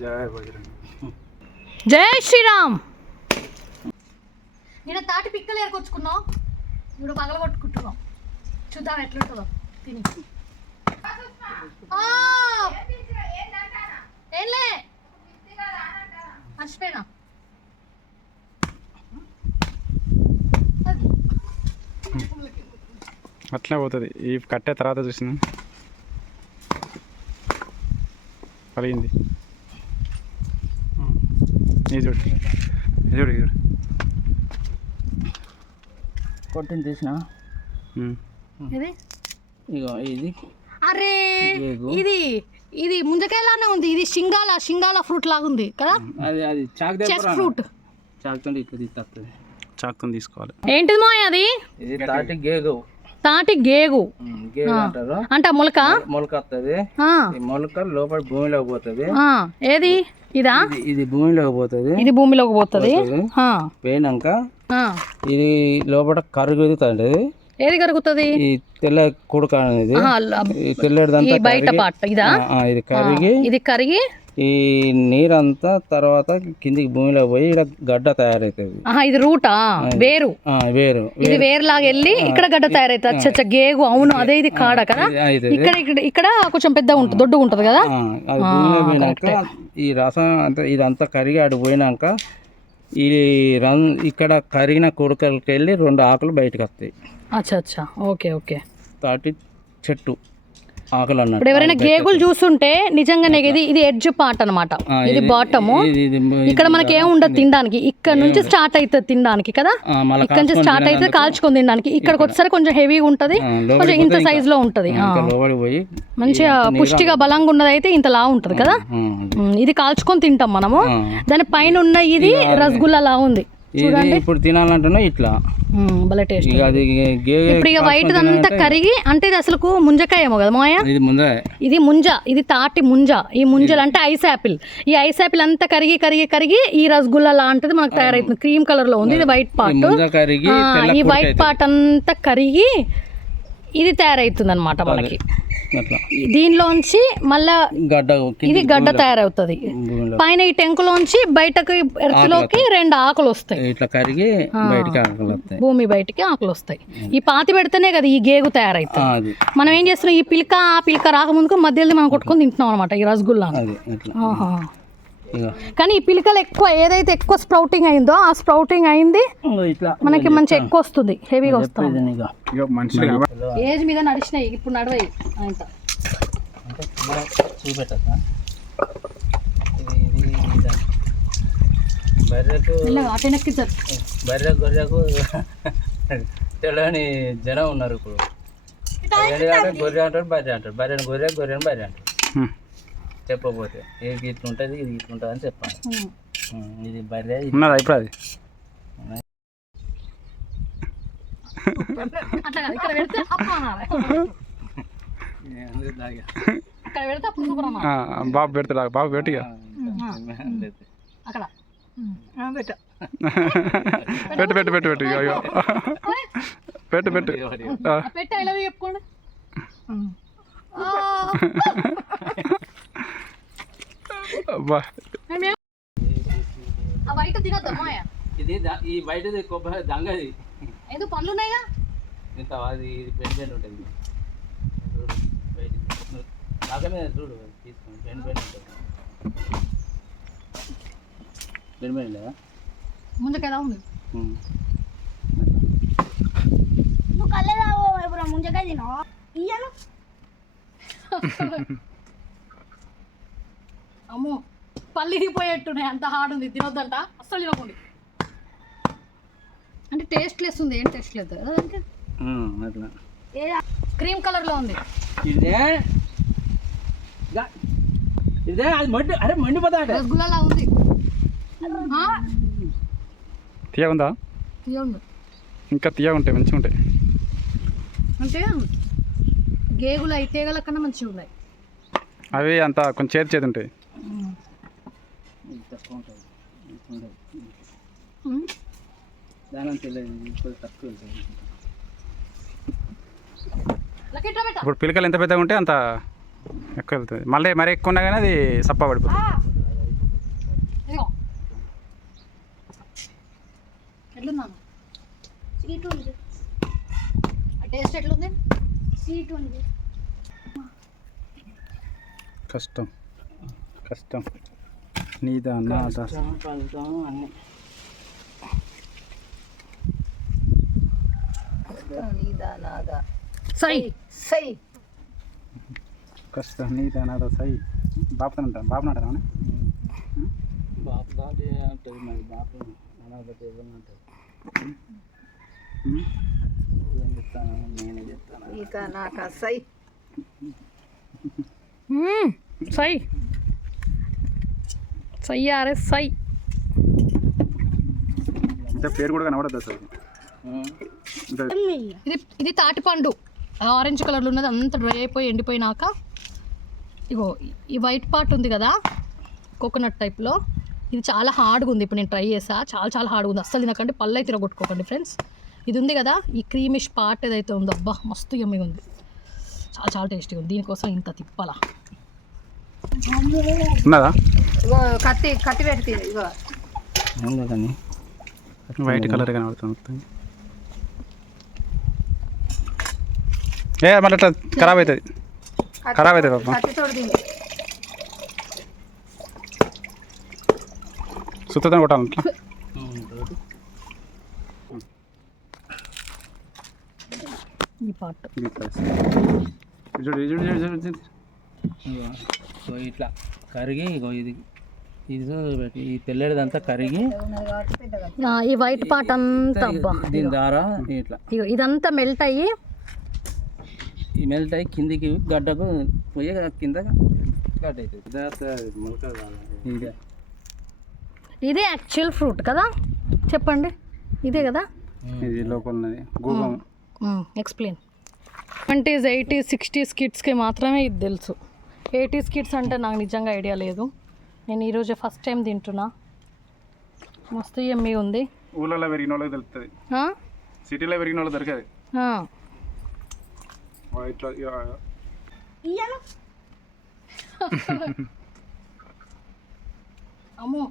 జయ బజరంగ్. జై శ్రీరామ్. నేను తాటి పిక్కలు ఏరుకొచ్చుకున్నాం ఇప్పుడు పగల కొట్టుకుంటున్నాం చూద్దాం ఎట్లుంటుందో. తిని. ఆ! ఏంలే? మర్చిపోయినా? అది. అట్లే పోతుంది. ఈ కట్టే తర్వాత చూసిన. పలిగింది ఇది చూడు. ఇది చూడు చూడు. కొట్టింది తీసిన. ఇది? ఇగో ఇది. అరే. ఇది ఇది ముంజకాయలానే ఉంది. ఇది షింగాల షింగాల ఫ్రూట్ లాగా ఉంది కదా? అది అది. చాక్ చెస్ ఫ్రూట్ చాకుతో ఇట్లా తీస్తుంది చాకుని తీసుకోవాలి. ఏంటిది మోయ్ అది? ఇది తాటి గేగు తాటి గేగు. అంటే మొలక? మొలక వస్తుంది మొలక లోపల భూమిలోకి పోతుంది. ఏది? ఇదా? ఇది భూమిలోకి పోతుంది. ఇది భూమిలోకి పోతుంది. పోయినాక. ఇది లోపల కరుగు ఎదుగుతుంది ఏది కరుగుతుంది? ఈ తెల్ల కుడక అనేది తెల్లటిదంతా బయట పాట ఇదా? ఇది కరిగి ఇది కరిగి ఈ నీరంతా తర్వాత కిందికి భూమిలో పోయి ఇక్కడ గడ్డ తయారవుతుంది ఇది రూటా? వేరు? వేరు ఇది వేరులాగా వెళ్ళి ఇక్కడ గడ్డ తయారైతుంది. అచ్చ అచ్చ గేగు అవును అదే ఇది కాడ కదా? ఇక్కడ ఇక్కడ ఇక్కడ కొంచెం పెద్దగా ఉంటుంది దొడ్డుగా ఉంటుంది కదా? పోయినాక ఈ రసం అంతా ఇదంతా కరిగి ఆడు పోయినాక ఈ రన్ ఇక్కడ కరిగిన కొడుకలకి వెళ్ళి రెండు ఆకులు బయటకు వస్తాయి అచ్చా అచ్చా. Okay okay. తాటి చెట్టు. ఆకులు అన్నట్టు ఇప్పుడు ఎవరైనా గేగులు చూస్తుంటే నిజంగానే ఇది ఇది ఎడ్జ్ పార్ట్ అన్నమాట. ఆ, ఇది బాటము ఇక్కడ మనకి ఏం ఉండదు తినడానికి. ఇక్కడ నుంచి స్టార్ట్ అవుతుంది తినడానికి కదా? ఇక్కడ నుంచి స్టార్ట్ అయితే కాల్చుకొని తినడానికి. ఇక్కడికి వచ్చేసరికి కొంచెం హెవీగా ఉంటది. కొంచెం ఇంత సైజ్లో ఉంటది. మంచిగా పుష్టిగా బలంగా ఉన్నది అయితే ఇంత లా ఉంటది కదా? ఇది కాల్చుకొని తింటాం మనము. దాని పైన ఉన్న ఇది రసగుల్లా లా ఉంది ఇది ఇప్పుడు తినాలంటున్నా ఇట్లా. భలే టేస్ట్ ఇక అది గే ఇప్పుడు ఇక వైట్ అంతా కరిగి అంటే ఇది అసలు ముంజకాయ ఏమో కదా మాయ ఇది ముందే ఇది ముంజ ఇది తాటి ముంజ. ఈ ముంజలు అంటే ఐస్ యాపిల్. ఈ ఐస్ యాపిల్ అంతా కరిగి కరిగి కరిగి ఈ రసగుల్లా లాంటిది మనకు తయారైతుంది క్రీమ్ కలర్లో ఉంది ఇది వైట్ పార్ట్ ముంజ కరిగి తెల్ల ఈ వైట్. పార్ట్ అంతా కరిగి ఇది తయారైతుంది అనమాట మనకి. దీనిలోంచి మళ్ళా గడ్డ ఇది గడ్డ తయారవుతుంది. పైన ఈ టెంకులోంచి బయటకు ఎర్త్లోకి రెండు ఆకులు వస్తాయి. ఇట్లా కరిగి బయటికి ఆకులు వస్తాయి. భూమి బయటికి ఆకులు వస్తాయి. ఈ పాతి పెడితేనే కదా ఈ గేగు తయారైతుంది మనం ఏం చేస్తున్నాం? ఈ పిల్క ఆ పిల్క రాకముందుకు మధ్యలో మనం కొట్టుకొని తింటున్నాం అనమాట ఈ రసగుల్లా కానీ ఈ పిలకలు ఎక్కువ ఏదైతే ఎక్కువ స్ప్రౌటింగ్ అయిందో ఆ స్ప్రౌటింగ్ అయింది ఇట్లా. మనకి మంచి ఎక్కువ వస్తుంది హెవీగా వస్తుంది. ఏజ్ మీద నడిచినాయి ఇప్పుడు నడవయి. బర్రెకు బర్రె గొర్రెకు తెలియని జనం ఉన్నారు ఇప్పుడు. గొర్రె అంటారు బర్రె అంటారు. బర్రెని గొర్రె గొర్రెని బర్రె అంటారు. చెప్పబోతే ఇది ఇట్లుంటుంది ఇది ఇట్లుంటుంది అని చెప్పాలి. ఉమ్, ఇది బర్రె ఇది ఉన్నదా ఇప్పుడు అది? అట్లా కాదు ఇక్కడ పెడితే అప్పుడు అనాలి ఇలాగా. అక్కడ పెడితే అప్పుడు సూపర్ అనాలి ఆ, బాబు పెడతాడు ఆ బాబు పెట్టి ఇక. లేదు. అక్కడ. పెట్టు. పెట్టు పెట్టు పెట్టు పెట్టు ఇక, ఇక. పెట్టు పెట్టు. ఆ, పెట్టి ఐ లవ్ చెప్పుకోండి అబ్బా ఆ బయట తినొద్దు మాయ ఇది ఈ కొబ్బరి దంగది. ఎందుకు పళ్ళు ఉన్నాయిగా ఇంత అది ఇది ఉంటుంది. చూడు బయటిది బాగా మీద చూడు తీసుకుని బెండ్ బెండ్ ఉంటుంది. బెండ్ బెండ్ లేదా? ముందుకు ఎలా ఉంది. నువ్వు కళ్ళదావు ఇప్పుడు ముంజకాయ తినవా ఇయ్యను. అమ్మో పళ్ళు ఇరిగిపోయేట్టున్నాయి. అంత హార్డ్ ఉంది. తినొద్దంట. అస్సలు తినకండి. అంటే టేస్ట్ లెస్ ఉంది. ఏం టేస్ట్ లేదు ఉమ్, అట్లా. క్రీమ్ కలర్లో ఉంది. ఇదే? గా- ఇదే అది మండి అరే మండిపోతా అంటే రసగుల్లా ఉంది. ఆ, తీయ ఉందా తీయ ఉంది ఇంకా తీయ ఉంటాయి మంచిగా ఉంటాయి అంటే గేగులు అయితే గల కన్నా మంచిగా ఉన్నాయి అవి అంత కొంచెం చేతి చేతి ఉంటాయి. ఇప్పుడు పిలకలు ఎంత పెద్దగా ఉంటే అంత ఎక్కువ వెళ్తుంది. మళ్ళీ మరీ ఎక్కువ ఉన్నా కానీ అది సప్ప పడిపోతుంది. కష్టం. కష్టం. నీదా నాదా? అన్నీ. సై. సై. కష్టం నీదా నాదా సై. బాపుతాను అంటాను బాబుని అంటాను బాపు దాటి అంటుంది మరి బాపు. అనాథ ఎవరిని అంటుంది. ఏం చెప్తాను? నేనే చెప్తాను? మ్మ్. సై. సై. ఆరే సై. అంటే పేరు కూడా కనబడద్దు అసలు ఇంకా ఇది ఇది తాటిపండు. ఆరెంజ్ కలర్లో ఉన్నది అంత డ్రై అయిపోయి ఎండిపోయినాక ఇగో ఈ వైట్ పార్ట్ ఉంది కదా కోకోనట్ టైప్లో ఇది చాలా హార్డ్గా ఉంది ఇప్పుడు నేను ట్రై చేసా. చాలా చాలా హార్డ్గా ఉంది. అస్సలు తినకండి పళ్ళు అయితే తిరగొట్టుకోకండి ఫ్రెండ్స్. ఇది ఉంది కదా ఈ క్రీమిష్ పార్ట్ ఏదైతే ఉందో అబ్బా మస్తు యమ్మిగా ఉంది. చాలా చాలా టేస్టీగా ఉంది. దీనికోసం ఇంత తిప్పాలా. ఉన్నదా? కత్తి కత్తి పెడితే ఇగో. వైట్ కలర్ కనబడుతుంది ఏ మళ్ళీ అట్లా ఖరాబ్ అవుతుంది. ఖరాబ్ అవుతుంది పాప. సుత్తతో కొట్టాలి అట్లా. ఈ పార్ట్ ఇది ప్లస్. ఇది చూడు చూడు చూడు, చూడు. ఇట్లా కరిగి ఇగో ఇది ఇది ఈ తెల్లడిదంతా కరిగి ఈ వైట్ పార్ట్ అంతా అబ్బా దీని ద్వారా ఇట్లా. ఇగో ఇదంతా మెల్ట్ అయ్యి ఈ మెల్ట్ అయ్యి కిందికి గడ్డకు పోయి కింద గడ్డ అవుతుంది ఇదే ఇదే యాక్చువల్ ఫ్రూట్ కదా? చెప్పండి. ఇదే కదా? ఇది గూగం. ఎక్స్ప్లెయిన్ ట్వంటీస్ ఎయిటీస్ సిక్స్టీస్ కిడ్స్కి మాత్రమే ఇది తెలుసు. ఎయిటీస్ కిడ్స్ అంటే నాకు నిజంగా ఐడియా లేదు. నేను ఈరోజే ఫస్ట్ టైం తింటున్నా. మస్తు ఎమ్మి ఉంది. ఊళ్ళలో పెరిగిన వాళ్ళకి తెలుస్తుంది? సిటీలో పెరిగిన వాళ్ళకి దొరికేది. అమ్మో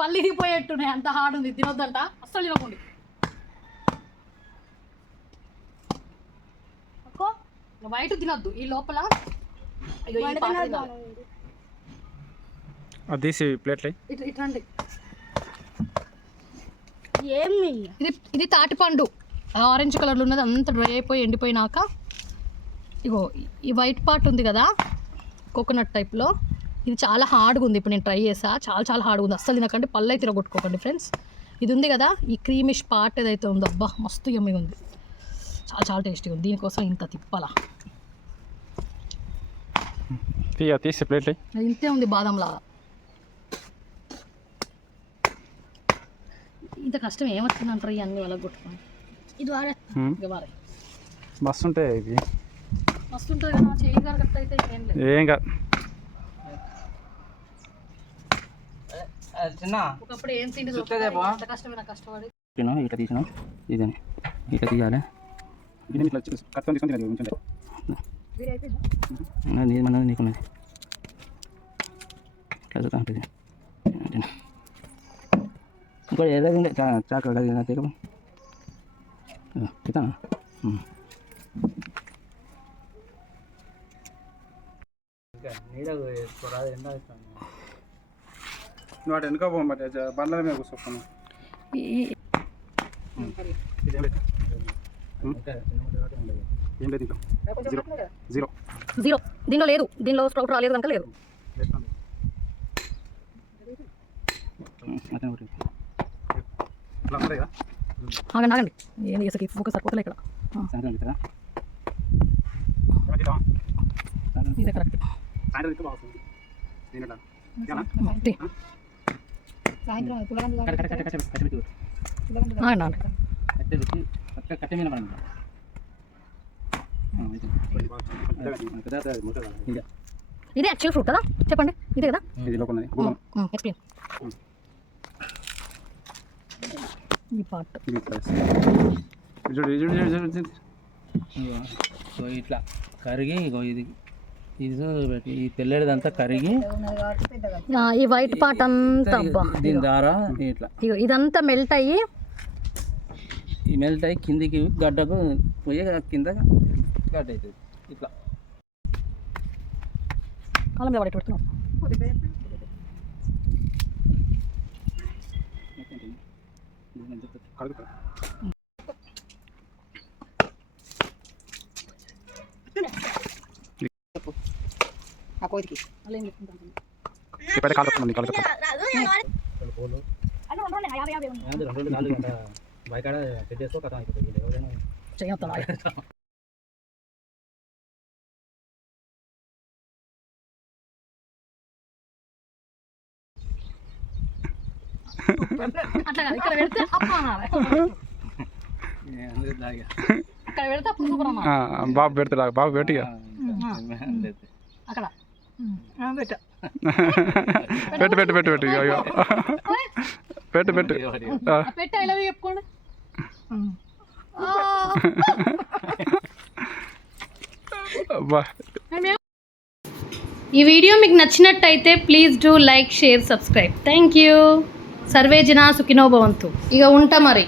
పల్లికి పోయేట్టున్నాయి. అంత హార్డ్ ఉంది. తినొద్దంట. అస్సలు తినకండి. వైట్ తినొద్దు. ఈ లోపల తీసి ప్లేట్లు. ఇటు ఇట్లాంటి ఏమి? ఇది ఇది తాటిపండు. ఆరెంజ్ కలర్లో ఉన్నది అంత డ్రై అయిపోయి ఎండిపోయినాక ఇగో ఈ వైట్ పార్ట్ ఉంది కదా కోకోనట్ టైప్లో. ఇది చాలా హార్డ్గా ఉంది ఇప్పుడు నేను ట్రై చేసా చాలా చాలా హార్డ్గా ఉంది. అస్సలు తినకండి పళ్ళు అయితే తిరగొట్టుకోకండి ఫ్రెండ్స్. ఇది ఉంది కదా ఈ క్రీమిష్ పార్ట్ ఏదైతే ఉందో అబ్బా మస్తు యమ్మిగా ఉంది. చాలా చాలా టేస్టీగా ఉంది. దీనికోసం ఇంత తిప్పాలా. తీయ తీసి ప్లేట్లు అది ఇంతే ఉంది బాదంలా. ఇంత కష్టం ఏమొచ్చిందంటారు ఇవన్నీ వాళ్ళకి కొట్టుకోండి ఇది ఇక వారే మస్తు ఉంటాయి ఇవి? మస్తు ఉంటుంది కదా చేయి కరెక్ట్ అయితే ఏం లేదు. ఏం కాదు చిన్న ఒకప్పుడు ఏం తిండి చుట్టదే బా. ఎంత కష్టమైన కష్టపడి. తిను ఇట్లా తీసిన. ఇదని. ఇట్లా తీయాలి. ఇది ఇట్లా కష్టం తీసుకొని తినదు కొంచెం నీ మన నీకున్నది ఇట్లా చూస్తా ఉంటుంది ఇంకో ఏదో చాక తీగ తితా నువ్వు అటు వెనుక పోమంటే బండ్ల మీద కూర్చోను ఈ- ఏం లేదు ఇంకా జీరో జీరో జీరో దీనిలో లేదు దీనిలో స్ప్రౌట్ రాలేదు కనుక లేదు ఆగండి ఆగండి ఏంది అసలు ఫోకస్ సరిపోతలే ఇక్కడ? ఇదే కరెక్ట్ ఆగండి ఆగండి కట్ట మీద పడండి ఇదే యాక్చువల్ ఫ్రూట్ కదా? చెప్పండి. ఇదే కదా? ఇది లోపల ఎక్స్ప్లెయిన్ ఈ పార్ట్ ఇగో ఇట్లా కరిగి ఇగో ఇది ఇది తెల్లడిదంతా కరిగి ఈ వైట్ పార్ట్ అంతా అబ్బా. దీని ద్వారా ఇట్లా. ఇగో ఇదంతా మెల్ట్ అయ్యి ఈ మెల్ట్ అయ్యి కిందికి గడ్డకు పోయి కింద గడ్డ అవుతుంది ఇట్లా. కాలం మీద పడి పెడుతున్నావు ఆ కోతికి. మళ్ళీ ఏం చెప్తుంటాను కాలు తప్పండి కాలు తప్పండి బయకాడ కథ అయిపోతుంది. ఎవరైనా అట్లా కాదు ఇక్కడ పెడితే అప్ప అనాలి ఇక్కడ పెడితే అప్పుడు సూపర్ అనాలి ఆ, బాబు పెడతాడు బాబు పెట్టి. అక్కడ పెట్ట పెట్టు పెట్టు పెట్టు అయ్యో. పెట్టు పెట్టు. ఆ, పెట్టి ఐ లవ్ యూ చెప్పుకోండి. అబ్బా. ఈ వీడియో మీకు నచ్చినట్టయితే please do like share subscribe. Thank you. Survey జనా సుఖినో భవంతు. ఇక ఉంటా మరి.